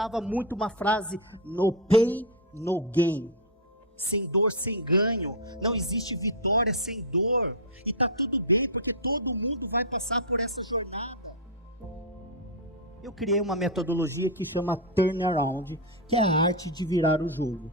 escutava muito uma frase: no pain, no gain. Sem dor, sem ganho. Não existe vitória sem dor. E está tudo bem, porque todo mundo vai passar por essa jornada. Eu criei uma metodologia que chama turnaround, que é a arte de virar o jogo.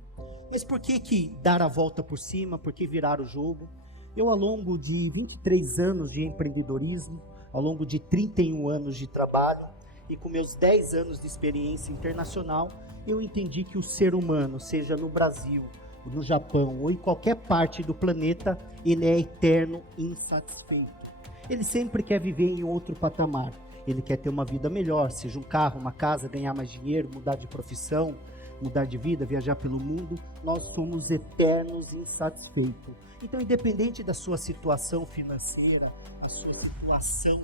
Mas por que dar a volta por cima? Por que virar o jogo? Eu, ao longo de 23 anos de empreendedorismo, ao longo de 31 anos de trabalho e com meus 10 anos de experiência internacional, eu entendi que o ser humano, seja no Brasil, no Japão ou em qualquer parte do planeta, ele é eterno insatisfeito. Ele sempre quer viver em outro patamar. Ele quer ter uma vida melhor, seja um carro, uma casa, ganhar mais dinheiro, mudar de profissão, mudar de vida, viajar pelo mundo. Nós somos eternos insatisfeitos. Então, independente da sua situação financeira, a sua situação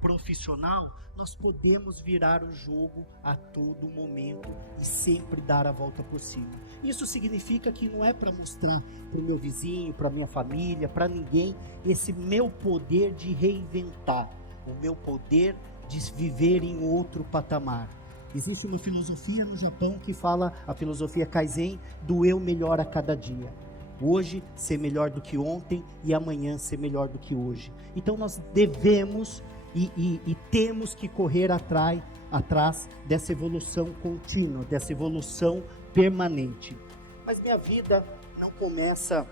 profissional, nós podemos virar o jogo a todo momento e sempre dar a volta por cima. Isso significa que não é para mostrar para o meu vizinho, para a minha família, para ninguém, esse meu poder de reinventar, o meu poder de viver em outro patamar. Existe uma filosofia no Japão que fala, a filosofia Kaizen, do eu melhor a cada dia. Hoje ser melhor do que ontem e amanhã ser melhor do que hoje. Então nós devemos e temos que correr atrás dessa evolução contínua, dessa evolução permanente. Mas minha vida não começa...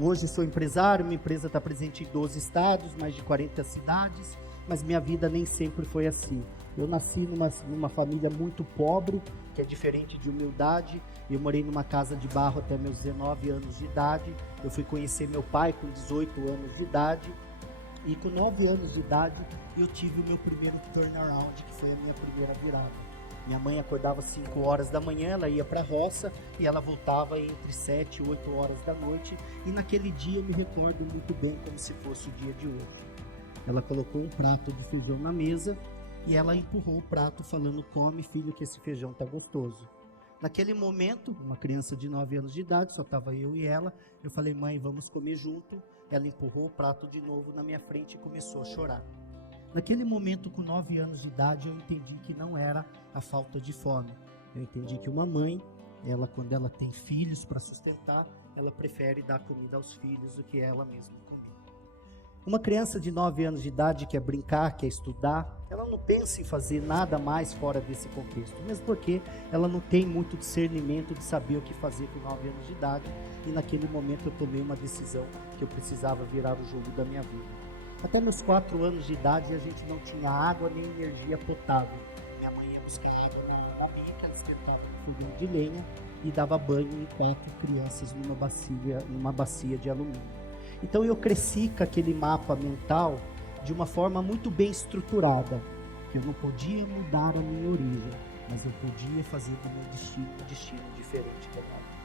hoje sou empresário, minha empresa está presente em 12 estados, mais de 40 cidades, mas minha vida nem sempre foi assim. Eu nasci numa família muito pobre, que é diferente de humildade. Eu morei numa casa de barro até meus 19 anos de idade. Eu fui conhecer meu pai com 18 anos de idade. E com 9 anos de idade, eu tive o meu primeiro turnaround, que foi a minha primeira virada. Minha mãe acordava às 5 horas da manhã, ela ia para a roça e ela voltava entre 7 e 8 horas da noite. E naquele dia eu me recordo muito bem como se fosse o dia de hoje. Ela colocou um prato de feijão na mesa e ela empurrou o prato falando: come, filho, que esse feijão tá gostoso. Naquele momento, uma criança de 9 anos de idade, só estava eu e ela, eu falei: mãe, vamos comer junto. Ela empurrou o prato de novo na minha frente e começou a chorar. Naquele momento, com 9 anos de idade, eu entendi que não era a falta de fome. Eu entendi que uma mãe, quando ela tem filhos para sustentar, ela prefere dar comida aos filhos do que ela mesma comer. Uma criança de 9 anos de idade quer brincar, quer estudar, ela não pensa em fazer nada mais fora desse contexto, mesmo porque ela não tem muito discernimento de saber o que fazer com 9 anos de idade, e naquele momento eu tomei uma decisão que eu precisava virar o jogo da minha vida. Até meus 4 anos de idade a gente não tinha água nem energia potável. Minha mãe ia buscar água na bica, esquentava um fogão de lenha e dava banho em 4 crianças numa bacia de alumínio. Então eu cresci com aquele mapa mental de uma forma muito bem estruturada, que eu não podia mudar a minha origem, mas eu podia fazer do meu destino um destino diferente da minha vida.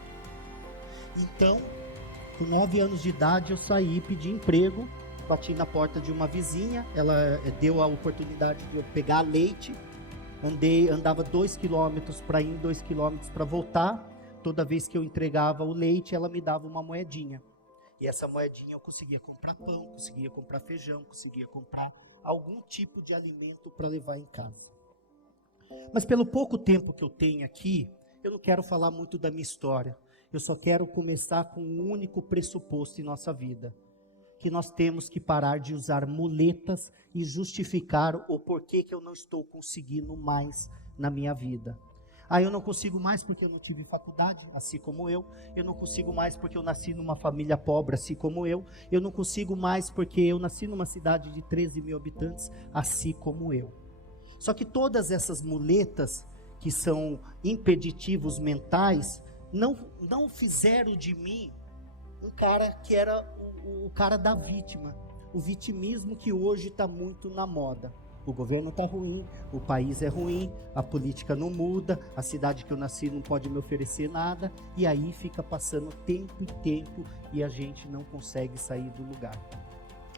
Então, com 9 anos de idade eu saí, pedi emprego, bati na porta de uma vizinha, ela deu a oportunidade de eu pegar leite, andava 2 quilômetros para ir, 2 quilômetros para voltar. Toda vez que eu entregava o leite, ela me dava uma moedinha. E essa moedinha eu conseguia comprar pão, conseguia comprar feijão, conseguia comprar algum tipo de alimento para levar em casa. Mas pelo pouco tempo que eu tenho aqui, eu não quero falar muito da minha história. Eu só quero começar com um único pressuposto em nossa vida: que nós temos que parar de usar muletas e justificar o porquê que eu não estou conseguindo mais na minha vida. Eu não consigo mais porque eu não tive faculdade, assim como eu. Eu não consigo mais porque eu nasci numa família pobre, assim como eu. Eu não consigo mais porque eu nasci numa cidade de 13 mil habitantes, assim como eu. Só que todas essas muletas, que são impeditivos mentais, não fizeram de mim um cara que era o cara da vítima. O vitimismo que hoje está muito na moda. O governo está ruim, o país é ruim, a política não muda, a cidade que eu nasci não pode me oferecer nada, e aí fica passando tempo e tempo e a gente não consegue sair do lugar.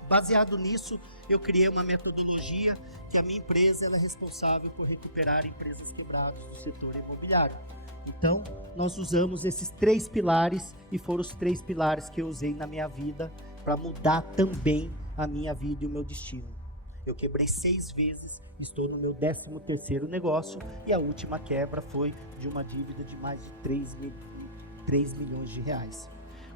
Baseado nisso, eu criei uma metodologia que a minha empresa ela é responsável por recuperar empresas quebradas do setor imobiliário. Então, nós usamos esses 3 pilares e foram os 3 pilares que eu usei na minha vida para mudar também a minha vida e o meu destino. Eu quebrei 6 vezes Estou no meu 13º negócio e a última quebra foi de uma dívida de mais de 3 milhões de reais.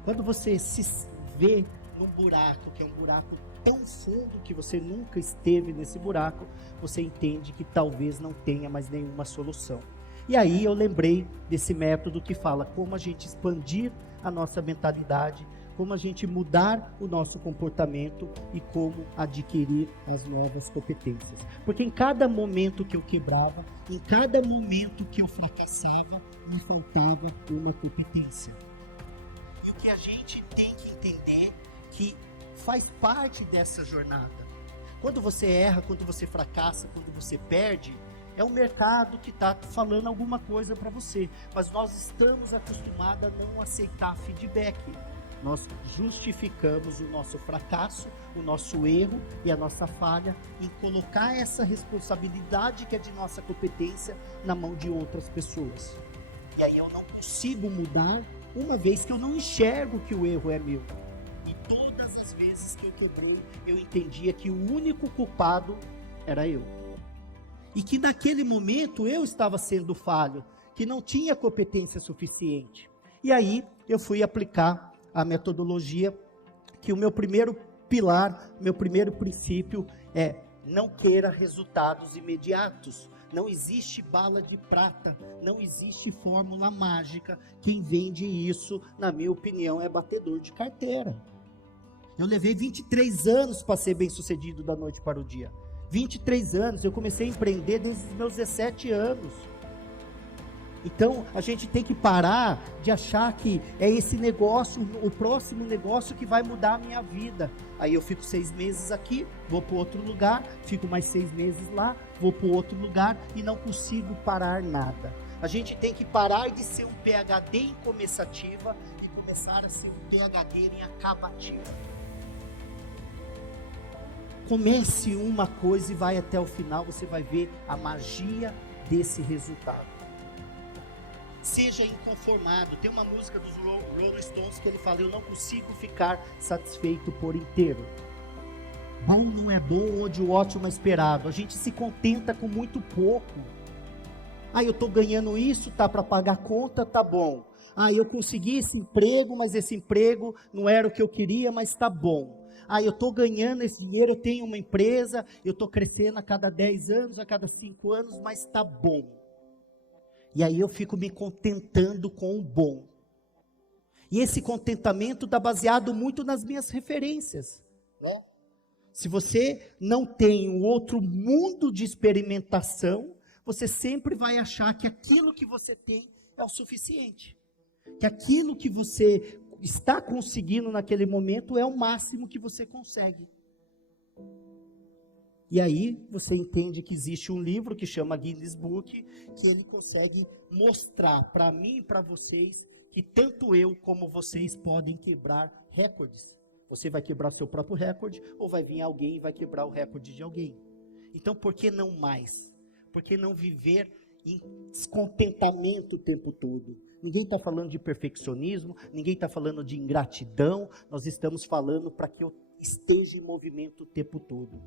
Quando você se vê num buraco, que é um buraco tão fundo que você nunca esteve nesse buraco, você entende que talvez não tenha mais nenhuma solução. E aí eu lembrei desse método que fala como a gente expandir a nossa mentalidade, como a gente mudar o nosso comportamento e como adquirir as novas competências. Porque em cada momento que eu quebrava, em cada momento que eu fracassava, me faltava uma competência. E o que a gente tem que entender que faz parte dessa jornada. Quando você erra, quando você fracassa, quando você perde, é o mercado que está falando alguma coisa para você. Mas nós estamos acostumados a não aceitar feedback. Nós justificamos o nosso fracasso, o nosso erro e a nossa falha em colocar essa responsabilidade que é de nossa competência na mão de outras pessoas. E aí eu não consigo mudar, uma vez que eu não enxergo que o erro é meu. E todas as vezes que eu quebrei, eu entendia que o único culpado era eu. E que naquele momento eu estava sendo falho, que não tinha competência suficiente. E aí eu fui aplicar a metodologia, que o meu primeiro pilar, meu primeiro princípio é: não queira resultados imediatos. Não existe bala de prata, não existe fórmula mágica. Quem vende isso, na minha opinião, é batedor de carteira. Eu levei 23 anos para ser bem sucedido da noite para o dia. 23 anos, eu comecei a empreender desde os meus 17 anos. Então, a gente tem que parar de achar que é esse negócio, o próximo negócio que vai mudar a minha vida. Aí eu fico 6 meses aqui, vou para outro lugar, fico mais 6 meses lá, vou para outro lugar e não consigo parar nada. A gente tem que parar de ser um PhD em começativa e começar a ser um PhD em acabativa. Comece uma coisa e vai até o final, você vai ver a magia desse resultado. Seja inconformado. Tem uma música dos Rolling Stones que ele fala: eu não consigo ficar satisfeito por inteiro. Bom não é bom, onde o ótimo é esperado. A gente se contenta com muito pouco. Eu estou ganhando isso, tá para pagar a conta, tá bom. Eu consegui esse emprego, mas esse emprego não era o que eu queria, mas tá bom. Eu estou ganhando esse dinheiro, eu tenho uma empresa, eu estou crescendo a cada 10 anos, a cada 5 anos, mas tá bom. E aí eu fico me contentando com o bom. E esse contentamento está baseado muito nas minhas referências. Se você não tem um outro mundo de experimentação, você sempre vai achar que aquilo que você tem é o suficiente. Que aquilo que você está conseguindo naquele momento é o máximo que você consegue. E aí você entende que existe um livro que chama Guinness Book, que ele consegue mostrar para mim e para vocês que tanto eu como vocês podem quebrar recordes. Você vai quebrar seu próprio recorde, ou vai vir alguém e vai quebrar o recorde de alguém. Então por que não mais? Por que não viver em descontentamento o tempo todo? Ninguém está falando de perfeccionismo, ninguém está falando de ingratidão, nós estamos falando para que eu esteja em movimento o tempo todo.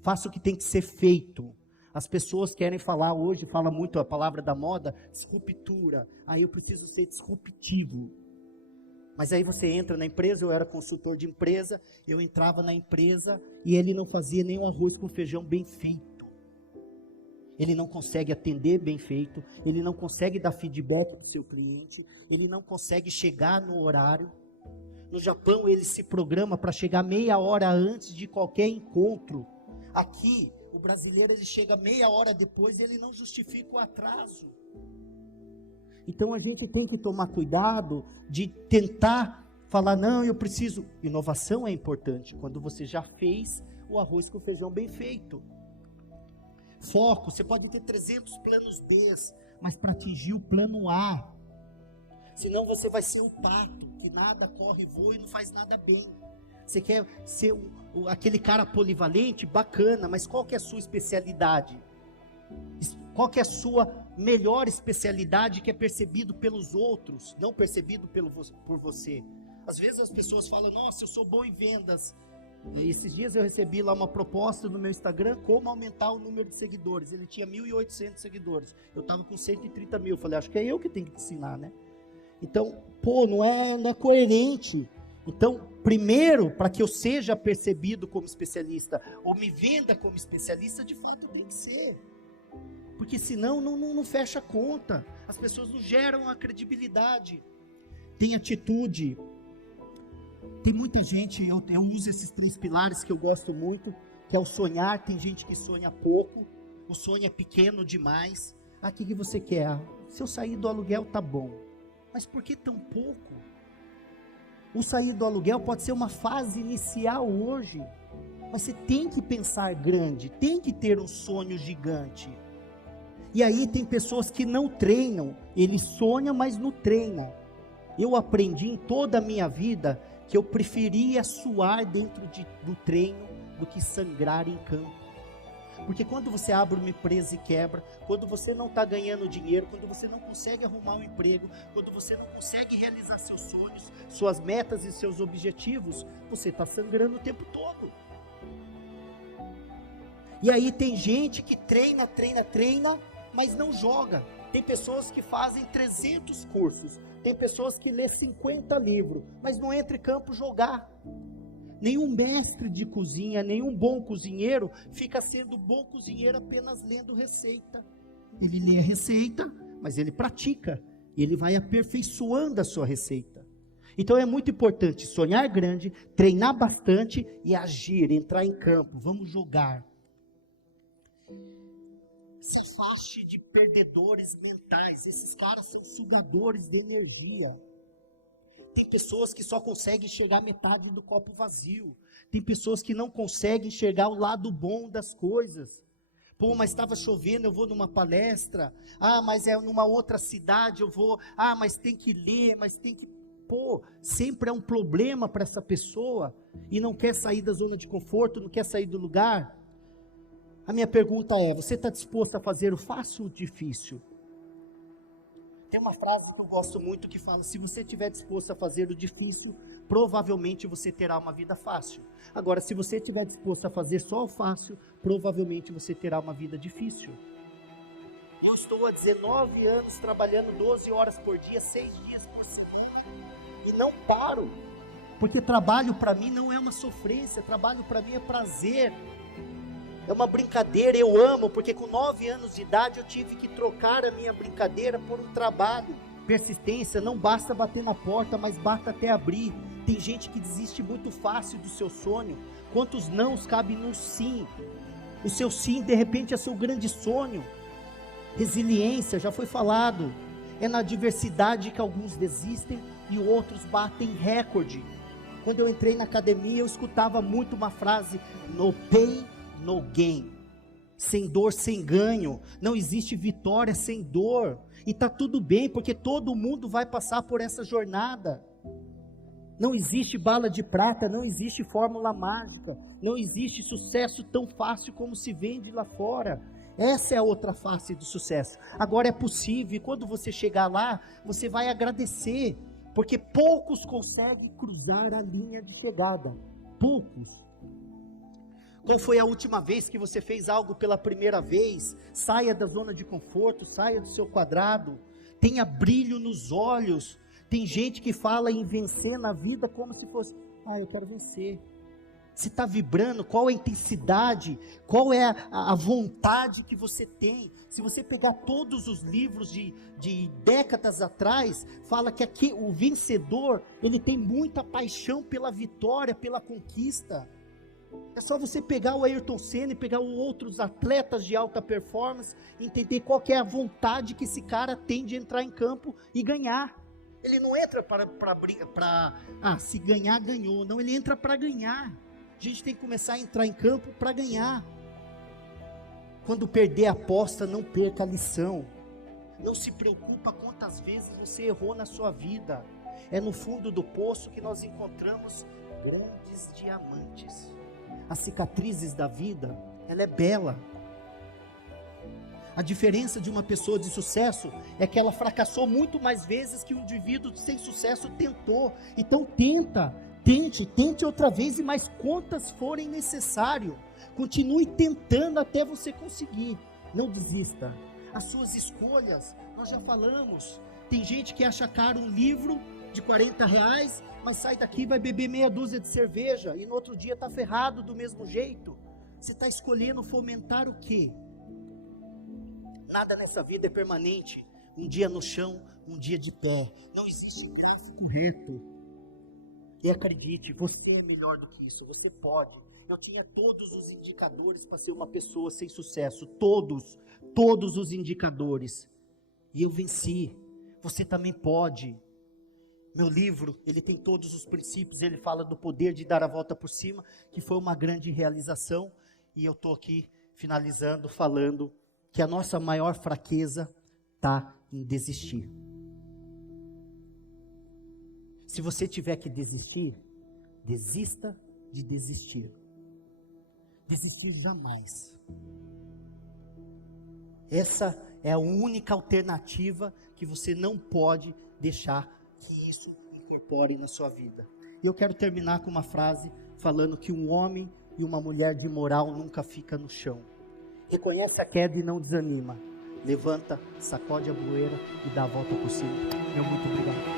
Faça o que tem que ser feito. As pessoas querem falar hoje, fala muito a palavra da moda, disruptura. Eu preciso ser disruptivo. Mas aí você entra na empresa, eu era consultor de empresa, eu entrava na empresa e ele não fazia nenhum arroz com feijão bem feito. Ele não consegue atender bem feito, ele não consegue dar feedback para o seu cliente, ele não consegue chegar no horário. No Japão ele se programa para chegar meia hora antes de qualquer encontro. Aqui, o brasileiro ele chega meia hora depois e ele não justifica o atraso. Então a gente tem que tomar cuidado de tentar falar, não, eu preciso. Inovação é importante, quando você já fez o arroz com feijão bem feito. Foco, você pode ter 300 planos B, mas para atingir o plano A. Senão você vai ser um pato, que nada corre, voa e não faz nada bem. Você quer ser aquele cara polivalente, bacana, mas qual que é a sua especialidade? Qual que é a sua melhor especialidade que é percebido pelos outros, não percebido por você? Às vezes as pessoas falam, nossa, eu sou bom em vendas. E esses dias eu recebi lá uma proposta no meu Instagram, como aumentar o número de seguidores. Ele tinha 1.800 seguidores. Eu estava com 130 mil. Falei, acho que é eu que tenho que te ensinar, né? Então, não é coerente. Então, primeiro, para que eu seja percebido como especialista, ou me venda como especialista, de fato tem que ser. Porque senão não fecha a conta. As pessoas não geram a credibilidade. Tem atitude. Tem muita gente, eu uso esses 3 pilares que eu gosto muito, que é o sonhar. Tem gente que sonha pouco, o sonho é pequeno demais. O que você quer? Se eu sair do aluguel tá bom. Mas por que tão pouco? O sair do aluguel pode ser uma fase inicial hoje, mas você tem que pensar grande, tem que ter um sonho gigante. E aí tem pessoas que não treinam, ele sonha, mas não treina. Eu aprendi em toda a minha vida que eu preferia suar dentro do treino do que sangrar em campo. Porque quando você abre uma empresa e quebra, quando você não está ganhando dinheiro, quando você não consegue arrumar um emprego, quando você não consegue realizar seus sonhos, suas metas e seus objetivos, você está sangrando o tempo todo. E aí tem gente que treina, mas não joga. Tem pessoas que fazem 300 cursos, tem pessoas que lê 50 livros, mas não entra em campo jogar. Nenhum mestre de cozinha, nenhum bom cozinheiro fica sendo bom cozinheiro apenas lendo receita. Ele lê a receita, mas ele pratica, e ele vai aperfeiçoando a sua receita. Então é muito importante sonhar grande, treinar bastante e agir, entrar em campo, vamos jogar. Se afaste de perdedores mentais, esses caras são sugadores de energia. Tem pessoas que só conseguem enxergar metade do copo vazio. Tem pessoas que não conseguem enxergar o lado bom das coisas. Mas estava chovendo, eu vou numa palestra. Mas é numa outra cidade, eu vou. Mas tem que ler, mas tem que... sempre é um problema para essa pessoa. E não quer sair da zona de conforto, não quer sair do lugar. A minha pergunta é, você está disposto a fazer o fácil ou o difícil? Tem uma frase que eu gosto muito que fala, se você estiver disposto a fazer o difícil, provavelmente você terá uma vida fácil. Agora, se você estiver disposto a fazer só o fácil, provavelmente você terá uma vida difícil. Eu estou há 19 anos trabalhando 12 horas por dia, 6 dias por semana, e não paro, porque trabalho para mim não é uma sofrência, trabalho para mim é prazer. É uma brincadeira, eu amo, porque com 9 anos de idade eu tive que trocar a minha brincadeira por um trabalho. Persistência, não basta bater na porta, mas basta até abrir. Tem gente que desiste muito fácil do seu sonho. Quantos nãos cabem no sim? O seu sim, de repente, é seu grande sonho. Resiliência, já foi falado. É na adversidade que alguns desistem e outros batem recorde. Quando eu entrei na academia, eu escutava muito uma frase, no pain, no gain. Sem dor, sem ganho. Não existe vitória sem dor. E está tudo bem, porque todo mundo vai passar por essa jornada. Não existe bala de prata, não existe fórmula mágica, não existe sucesso tão fácil como se vende lá fora. Essa é a outra face do sucesso. Agora é possível, e quando você chegar lá, você vai agradecer, porque poucos conseguem cruzar a linha de chegada. Poucos. Qual foi a última vez que você fez algo pela primeira vez? Saia da zona de conforto, saia do seu quadrado, tenha brilho nos olhos. Tem gente que fala em vencer na vida como se fosse, eu quero vencer. Você está vibrando, qual a intensidade, qual é a vontade que você tem? Se você pegar todos os livros de décadas atrás, fala que aqui o vencedor, ele tem muita paixão pela vitória, pela conquista. É só você pegar o Ayrton Senna e pegar outros atletas de alta performance, entender qual que é a vontade que esse cara tem de entrar em campo e ganhar. Ele não entra para se ganhar, ganhou. Não, ele entra para ganhar. A gente tem que começar a entrar em campo para ganhar. Quando perder a aposta, não perca a lição. Não se preocupa quantas vezes você errou na sua vida. É no fundo do poço que nós encontramos grandes diamantes. As cicatrizes da vida, ela é bela. A diferença de uma pessoa de sucesso é que ela fracassou muito mais vezes que um indivíduo sem sucesso tentou. Então Tente outra vez e mais quantas forem necessário. Continue tentando até você conseguir. Não desista. As suas escolhas, nós já falamos. Tem gente que acha caro um livro de R$40, mas sai daqui e vai beber meia dúzia de cerveja e no outro dia está ferrado do mesmo jeito. Você está escolhendo fomentar o quê? Nada nessa vida é permanente. Um dia no chão, um dia de pé. Não existe gráfico reto. E acredite, você é melhor do que isso. Você pode. Eu tinha todos os indicadores para ser uma pessoa sem sucesso. Todos os indicadores. E eu venci. Você também pode. Meu livro, ele tem todos os princípios. Ele fala do poder de dar a volta por cima, que foi uma grande realização. E eu estou aqui finalizando, falando que a nossa maior fraqueza está em desistir. Se você tiver que desistir, desista de desistir. Desistir jamais. Essa é a única alternativa que você não pode deixar que isso incorpore na sua vida. E eu quero terminar com uma frase falando que um homem e uma mulher de moral nunca fica no chão. Reconhece a queda e não desanima. Levanta, sacode a poeira e dá a volta por cima. Meu muito obrigado.